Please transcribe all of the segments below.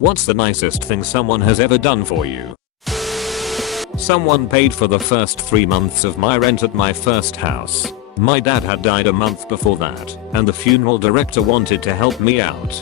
What's the nicest thing someone has ever done for you? Someone paid for the first 3 months of my rent at my first house. My dad had died a month before that, and the funeral director wanted to help me out.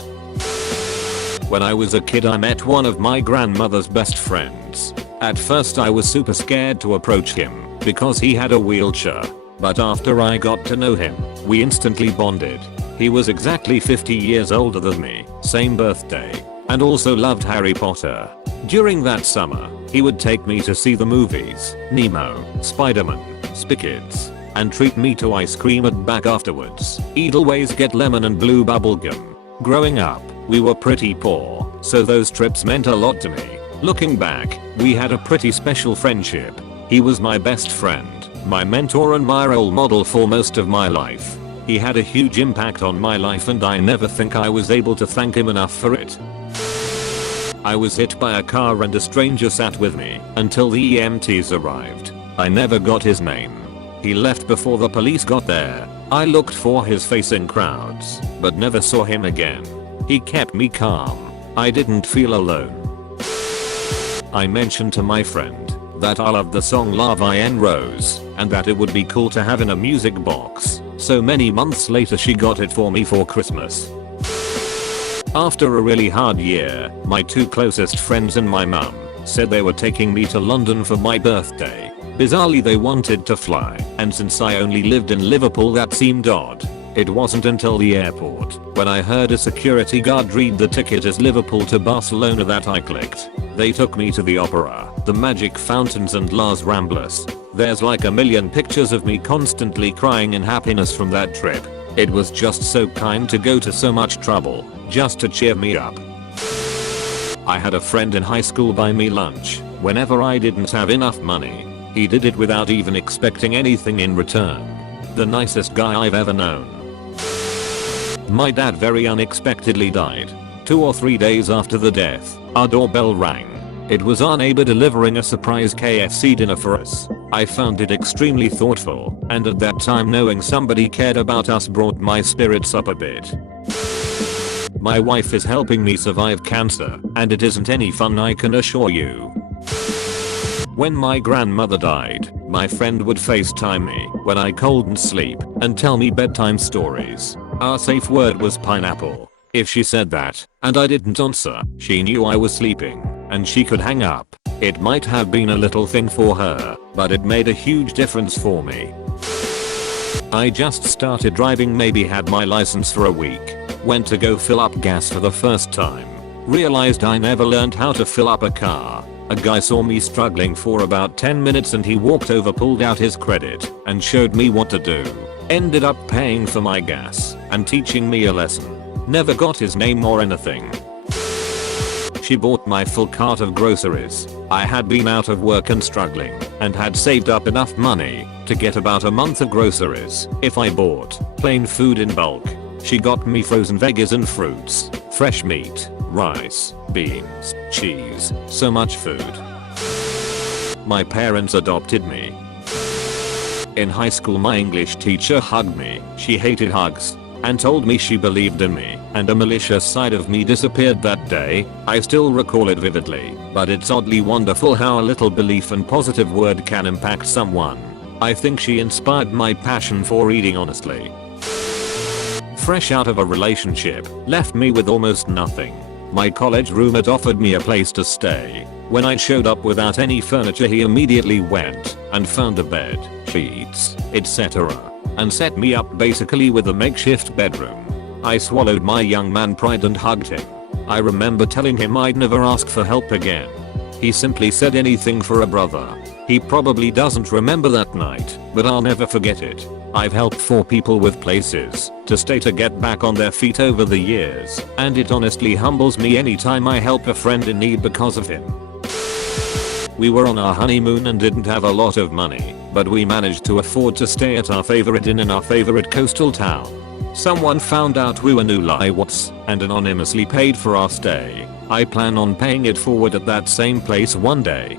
When I was a kid I met one of my grandmother's best friends. At first I was super scared to approach him, because he had a wheelchair. But after I got to know him, we instantly bonded. He was exactly 50 years older than me, same birthday, and also loved Harry Potter. During that summer, he would take me to see the movies, Nemo, Spider-Man, Spy Kids, and treat me to ice cream at back afterwards. He'd always get lemon and blue bubblegum. Growing up, we were pretty poor, so those trips meant a lot to me. Looking back, we had a pretty special friendship. He was my best friend, my mentor and my role model for most of my life. He had a huge impact on my life and I never think I was able to thank him enough for it. I was hit by a car and a stranger sat with me until the EMTs arrived. I never got his name. He left before the police got there. I looked for his face in crowds, but never saw him again. He kept me calm. I didn't feel alone. I mentioned to my friend that I loved the song Lava and Rose, and that it would be cool to have in a music box. So many months later she got it for me for Christmas. After a really hard year, my 2 closest friends and my mum said they were taking me to London for my birthday. Bizarrely they wanted to fly, and since I only lived in Liverpool that seemed odd. It wasn't until the airport, when I heard a security guard read the ticket as Liverpool to Barcelona that I clicked. They took me to the opera, the Magic Fountains and Las Ramblas. There's like a million pictures of me constantly crying in happiness from that trip. It was just so kind to go to so much trouble, just to cheer me up. I had a friend in high school buy me lunch whenever I didn't have enough money. He did it without even expecting anything in return. The nicest guy I've ever known. My dad very unexpectedly died. 2 or 3 days after the death, our doorbell rang. It was our neighbor delivering a surprise KFC dinner for us. I found it extremely thoughtful, and at that time knowing somebody cared about us brought my spirits up a bit. My wife is helping me survive cancer, and it isn't any fun I can assure you. When my grandmother died, my friend would FaceTime me when I couldn't sleep and tell me bedtime stories. Our safe word was pineapple. If she said that, and I didn't answer, she knew I was sleeping, and she could hang up. It might have been a little thing for her, but it made a huge difference for me. I just started driving, maybe had my license for a week. Went to go fill up gas for the first time. Realized I never learned how to fill up a car. A guy saw me struggling for about 10 minutes and he walked over, pulled out his credit, and showed me what to do. Ended up paying for my gas and teaching me a lesson. Never got his name or anything. She bought my full cart of groceries. I had been out of work and struggling, and had saved up enough money to get about a month of groceries if I bought plain food in bulk. She got me frozen veggies and fruits, fresh meat, rice, beans, cheese, so much food. My parents adopted me. In high school my English teacher hugged me. She hated hugs and told me she believed in me, and a malicious side of me disappeared that day. I still recall it vividly, but it's oddly wonderful how a little belief and positive word can impact someone. I think she inspired my passion for reading honestly. Fresh out of a relationship, left me with almost nothing. My college roommate offered me a place to stay. When I showed up without any furniture he immediately went and found a bed, sheets, etc. and set me up basically with a makeshift bedroom. I swallowed my young man pride and hugged him. I remember telling him I'd never ask for help again. He simply said anything for a brother. He probably doesn't remember that night, but I'll never forget it. I've helped 4 people with places to stay to get back on their feet over the years, and it honestly humbles me anytime I help a friend in need because of him. We were on our honeymoon and didn't have a lot of money, but we managed to afford to stay at our favorite inn in our favorite coastal town. Someone found out we were new liwats and anonymously paid for our stay. I plan on paying it forward at that same place one day.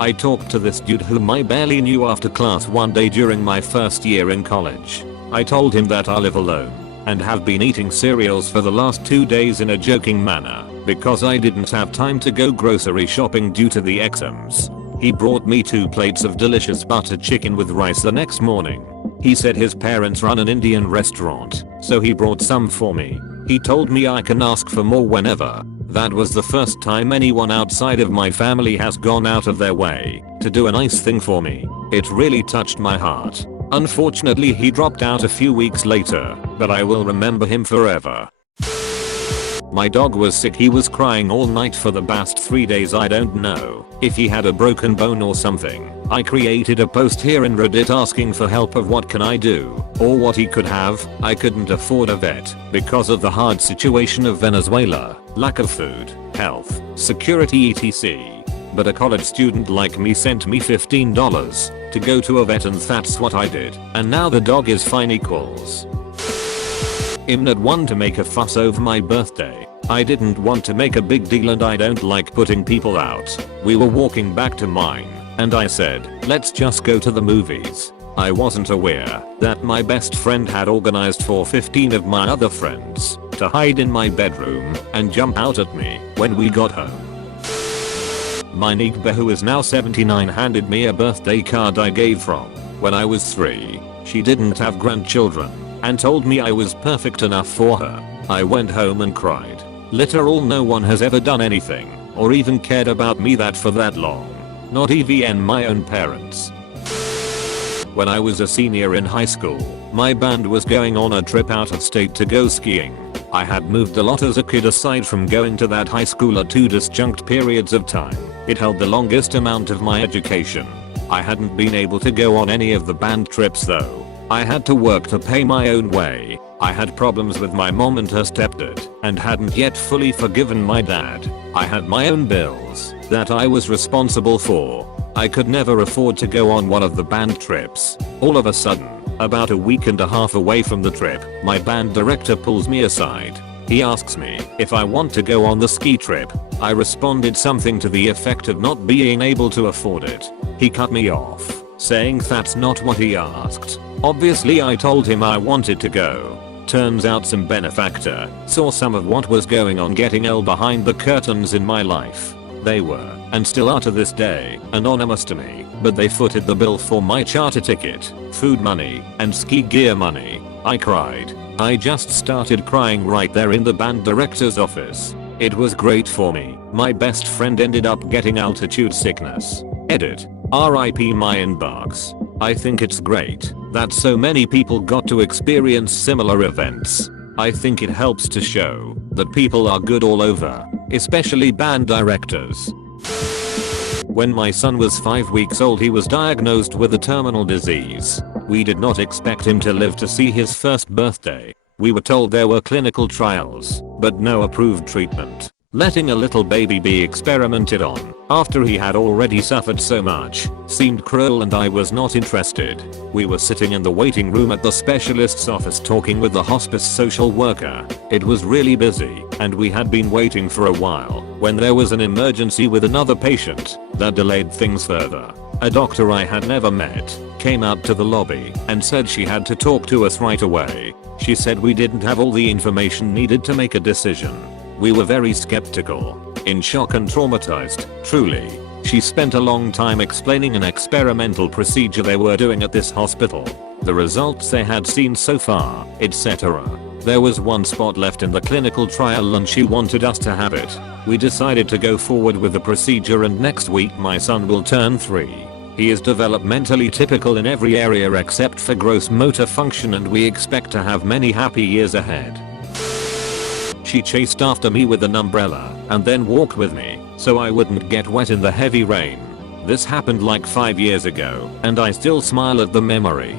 I talked to this dude whom I barely knew after class one day during my first year in college. I told him that I live alone and have been eating cereals for the last 2 days in a joking manner. because I didn't have time to go grocery shopping due to the exams. He brought me 2 plates of delicious butter chicken with rice the next morning. He said his parents run an Indian restaurant, so he brought some for me. He told me I can ask for more whenever. That was the first time anyone outside of my family has gone out of their way to do a nice thing for me. It really touched my heart. Unfortunately, he dropped out a few weeks later, but I will remember him forever. My dog was sick. He was crying all night for the past 3 days. I don't know if he had a broken bone or something. I created a post here in Reddit asking for help of what can I do or what he could have. I couldn't afford a vet because of the hard situation of Venezuela, lack of food, health, security etc. But a college student like me sent me $15 to go to a vet, and that's what I did. And now the dog is fine equals. I'm not one to make a fuss over my birthday. I didn't want to make a big deal and I don't like putting people out. We were walking back to mine and I said, let's just go to the movies. I wasn't aware that my best friend had organized for 15 of my other friends to hide in my bedroom and jump out at me when we got home. My neighbor, who is now 79, handed me a birthday card I gave from when I was 3. She didn't have grandchildren and told me I was perfect enough for her. I went home and cried. Literal, no one has ever done anything or even cared about me that for that long. Not even my own parents. When I was a senior in high school, my band was going on a trip out of state to go skiing. I had moved a lot as a kid. Aside from going to that high school at 2 disjunct periods of time, it held the longest amount of my education. I hadn't been able to go on any of the band trips though. I had to work to pay my own way. I had problems with my mom and her stepdad and hadn't yet fully forgiven my dad. I had my own bills that I was responsible for. I could never afford to go on one of the band trips. All of a sudden, about a week and a half away from the trip, my band director pulls me aside. He asks me if I want to go on the ski trip. I responded something to the effect of not being able to afford it. He cut me off, saying that's not what he asked. Obviously I told him I wanted to go. Turns out some benefactor saw some of what was going on getting behind the curtains in my life. They were, and still are to this day, anonymous to me, but they footed the bill for my charter ticket, food money, and ski gear money. I cried. I just started crying right there in the band director's office. It was great for me. My best friend ended up getting altitude sickness. Edit. RIP my inbox. I think it's great that so many people got to experience similar events. I think it helps to show that people are good all over, especially band directors. When my son was 5 weeks old, he was diagnosed with a terminal disease. We did not expect him to live to see his first birthday. We were told there were clinical trials, but no approved treatment. Letting a little baby be experimented on after he had already suffered so much seemed cruel and I was not interested. We were sitting in the waiting room at the specialist's office talking with the hospice social worker. It was really busy and we had been waiting for a while when there was an emergency with another patient that delayed things further. A doctor I had never met came out to the lobby and said she had to talk to us right away. She said we didn't have all the information needed to make a decision. We were very skeptical, in shock and traumatized, truly. She spent a long time explaining an experimental procedure they were doing at this hospital, the results they had seen so far, etc. There was one spot left in the clinical trial and she wanted us to have it. We decided to go forward with the procedure and next week my son will turn 3. He is developmentally typical in every area except for gross motor function and we expect to have many happy years ahead. She chased after me with an umbrella and then walked with me so I wouldn't get wet in the heavy rain. This happened like 5 years ago and I still smile at the memory.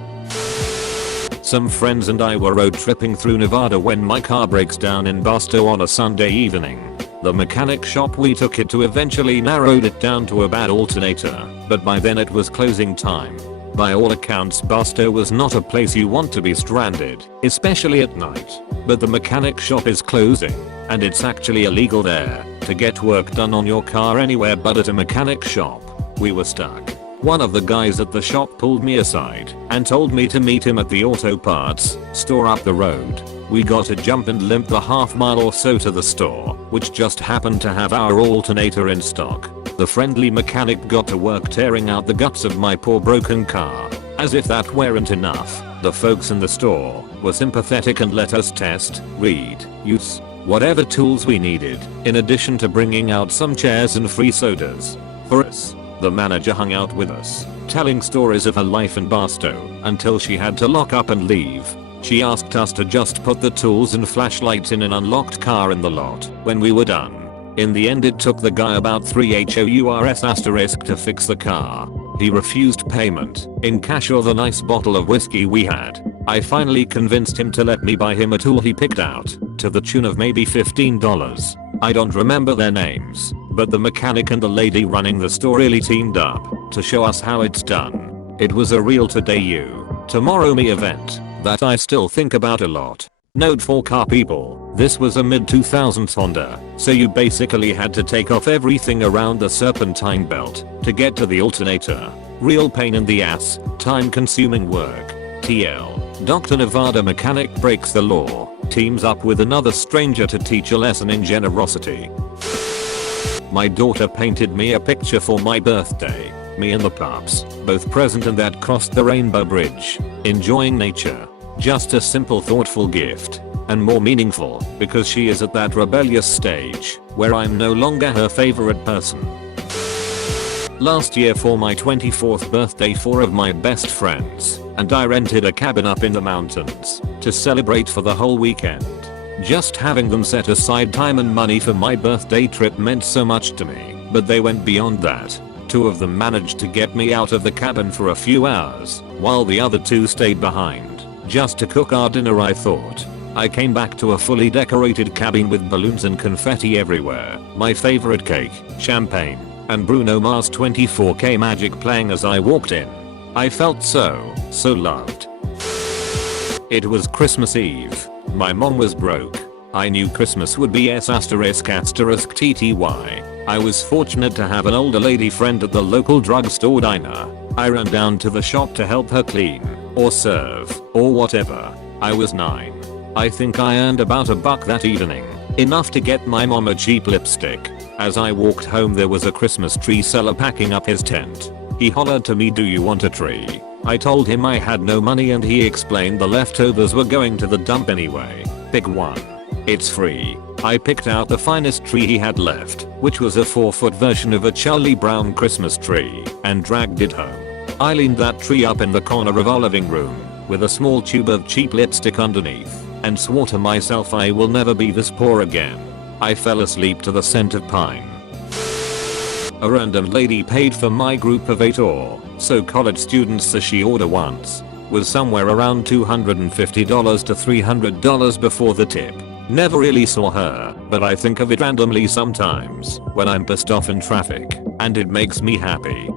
Some friends and I were road tripping through Nevada when my car breaks down in Barstow on a Sunday evening. The mechanic shop we took it to eventually narrowed it down to a bad alternator, but by then it was closing time. By all accounts, Barstow was not a place you want to be stranded, especially at night. But the mechanic shop is closing, and it's actually illegal there to get work done on your car anywhere but at a mechanic shop. We were stuck. One of the guys at the shop pulled me aside and told me to meet him at the auto parts store up the road. We got a jump and limped the half mile or so to the store. which just happened to have our alternator in stock. The friendly mechanic got to work tearing out the guts of my poor broken car. As if that weren't enough, the folks in the store were sympathetic and let us test, read, use whatever tools we needed, in addition to bringing out some chairs and free sodas for us. The manager hung out with us, telling stories of her life in Barstow until she had to lock up and leave. She asked us to just put the tools and flashlights in an unlocked car in the lot when we were done. In the end, it took the guy about 3 hours to fix the car. He refused payment in cash or the nice bottle of whiskey we had. I finally convinced him to let me buy him a tool he picked out, to the tune of maybe $15. I don't remember their names, but the mechanic and the lady running the store really teamed up to show us how it's done. It was a real today you, tomorrow me event that I still think about a lot. Note for car people, this was a mid-2000s Honda, so you basically had to take off everything around the serpentine belt to get to the alternator. Real pain in the ass, time consuming work. TL. Dr. Nevada mechanic breaks the law, teams up with another stranger to teach a lesson in generosity. My daughter painted me a picture for my birthday. Me and the pups, both present and that crossed the rainbow bridge, enjoying nature. Just a simple thoughtful gift, and more meaningful because she is at that rebellious stage where I'm no longer her favorite person. Last year for my 24th birthday, 4 of my best friends and I rented a cabin up in the mountains to celebrate for the whole weekend. Just having them set aside time and money for my birthday trip meant so much to me, but they went beyond that. 2 of them managed to get me out of the cabin for a few hours, while the other 2 stayed behind just to cook our dinner. I thought. I came back to a fully decorated cabin with balloons and confetti everywhere, my favorite cake, champagne, and Bruno Mars 24K Magic playing as I walked in. I felt so loved. It was Christmas Eve. My mom was broke. I knew Christmas would be **TTY. I was fortunate to have an older lady friend at the local drugstore diner. I ran down to the shop to help her clean, or serve, or whatever. I was 9. I think I earned about $1 that evening, enough to get my mom a cheap lipstick. As I walked home, there was a Christmas tree seller packing up his tent. He hollered to me, "Do you want a tree?" I told him I had no money and he explained the leftovers were going to the dump anyway. "Pick one. It's free." I picked out the finest tree he had left, which was a 4-foot version of a Charlie Brown Christmas tree, and dragged it home. I leaned that tree up in the corner of our living room, with a small tube of cheap lipstick underneath, and swore to myself I will never be this poor again. I fell asleep to the scent of pine. A random lady paid for my group of 8 or so college students sushi order once. Was somewhere around $250 to $300 before the tip. Never really saw her, but I think of it randomly sometimes when I'm pissed off in traffic, and it makes me happy.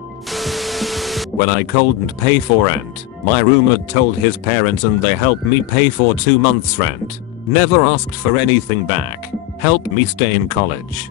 When I couldn't pay for rent, my roommate told his parents and they helped me pay for 2 months rent. Never asked for anything back. Helped me stay in college.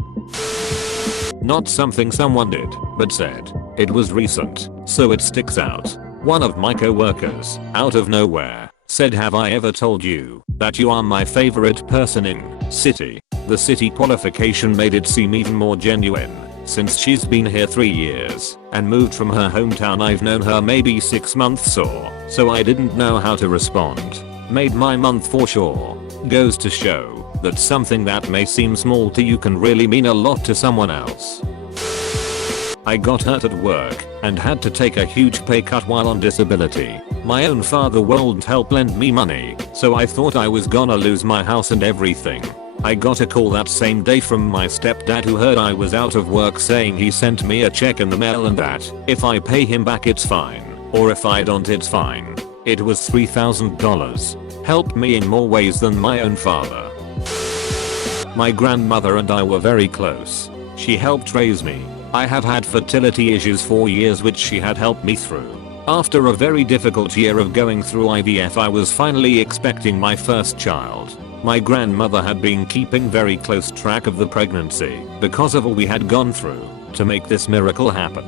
Not something someone did, but said. It was recent, so it sticks out. One of my co-workers, out of nowhere, said, "Have I ever told you that you are my favorite person in city?" The city qualification made it seem even more genuine. Since she's been here 3 years and moved from her hometown, I've known her maybe 6 months or so. I didn't know how to respond. Made my month for sure. Goes to show that something that may seem small to you can really mean a lot to someone else. I got hurt at work and had to take a huge pay cut while on disability. My own father won't help lend me money, so I thought I was gonna lose my house and everything. I got a call that same day from my stepdad, who heard I was out of work, saying he sent me a check in the mail and that if I pay him back it's fine, or if I don't it's fine. It was $3,000. Helped me in more ways than my own father. My grandmother and I were very close. She helped raise me. I have had fertility issues for years, which she had helped me through. After a very difficult year of going through IVF, I was finally expecting my first child. My grandmother had been keeping very close track of the pregnancy because of all we had gone through to make this miracle happen.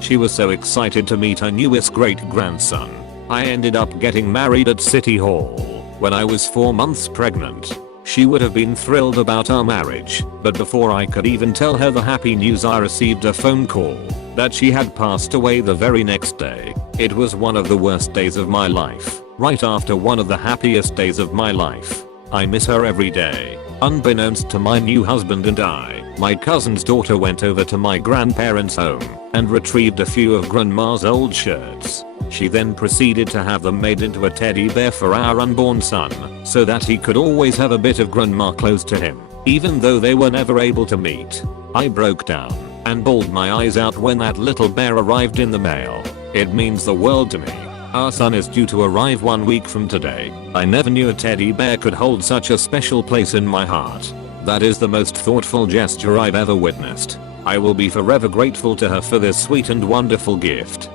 She was so excited to meet her newest great-grandson. I ended up getting married at City Hall when I was 4 months pregnant. She would have been thrilled about our marriage, but before I could even tell her the happy news, I received a phone call that she had passed away the very next day. It was one of the worst days of my life, right after one of the happiest days of my life. I miss her every day. Unbeknownst to my new husband and I, my cousin's daughter went over to my grandparents' home and retrieved a few of grandma's old shirts. She then proceeded to have them made into a teddy bear for our unborn son, so that he could always have a bit of grandma close to him, even though they were never able to meet. I broke down and bawled my eyes out when that little bear arrived in the mail. It means the world to me. Our son is due to arrive 1 week from today. I never knew a teddy bear could hold such a special place in my heart. That is the most thoughtful gesture I've ever witnessed. I will be forever grateful to her for this sweet and wonderful gift.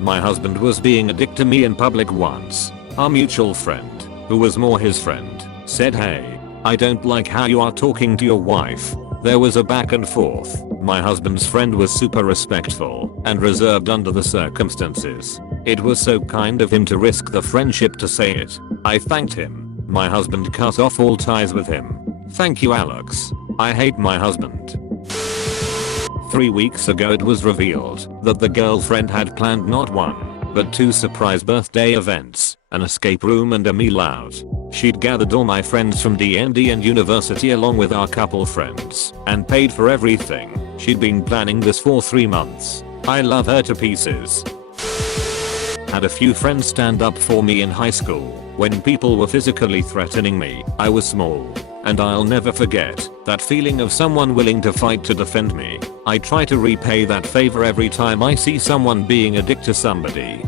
My husband was being a dick to me in public once. Our mutual friend, who was more his friend, said, "Hey, I don't like how you are talking to your wife." There was a back and forth. My husband's friend was super respectful and reserved under the circumstances. It was so kind of him to risk the friendship to say it. I thanked him. My husband cut off all ties with him. Thank you, Alex. I hate my husband. 3 weeks ago it was revealed that the girlfriend had planned not one, but 2 surprise birthday events, an escape room and a meal out. She'd gathered all my friends from D&D and university along with our couple friends, and paid for everything. She'd been planning this for 3 months. I love her to pieces. Had a few friends stand up for me in high school when people were physically threatening me. I was small, and I'll never forget that feeling of someone willing to fight to defend me. I try to repay that favor every time I see someone being a dick to somebody.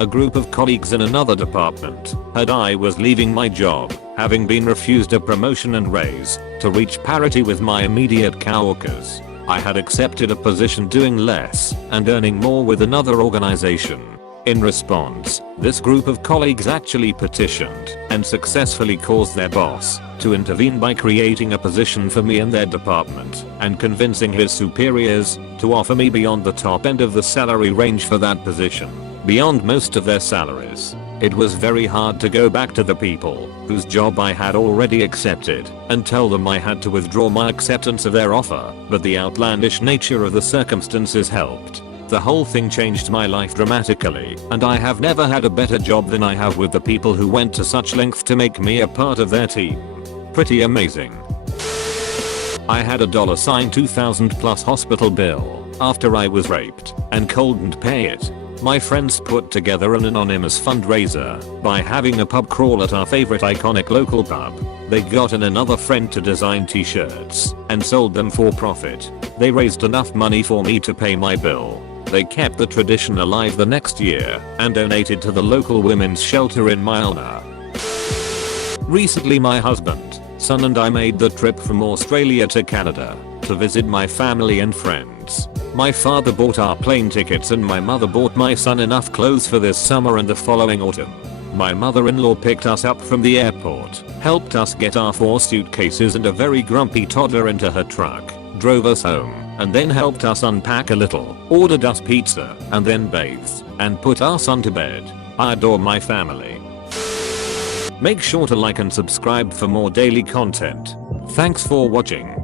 A group of colleagues in another department heard I was leaving my job, having been refused a promotion and raise to reach parity with my immediate coworkers. I had accepted a position doing less and earning more with another organization. In response, this group of colleagues actually petitioned and successfully caused their boss to intervene by creating a position for me in their department and convincing his superiors to offer me beyond the top end of the salary range for that position, beyond most of their salaries. It was very hard to go back to the people whose job I had already accepted and tell them I had to withdraw my acceptance of their offer, but the outlandish nature of the circumstances helped. The whole thing changed my life dramatically, and I have never had a better job than I have with the people who went to such length to make me a part of their team. Pretty amazing. I had a $2,000 plus hospital bill after I was raped and couldn't pay it. My friends put together an anonymous fundraiser by having a pub crawl at our favorite iconic local pub. They got another friend to design t-shirts and sold them for profit. They raised enough money for me to pay my bill. They kept the tradition alive the next year and donated to the local women's shelter in my honor. Recently my husband, son and I made the trip from Australia to Canada to visit my family and friends. My father bought our plane tickets and my mother bought my son enough clothes for this summer and the following autumn. My mother-in-law picked us up from the airport, helped us get our 4 suitcases and a very grumpy toddler into her truck, drove us home, and then helped us unpack a little, ordered us pizza, and then bathed and put our son to bed. I adore my family. Make sure to like and subscribe for more daily content. Thanks for watching.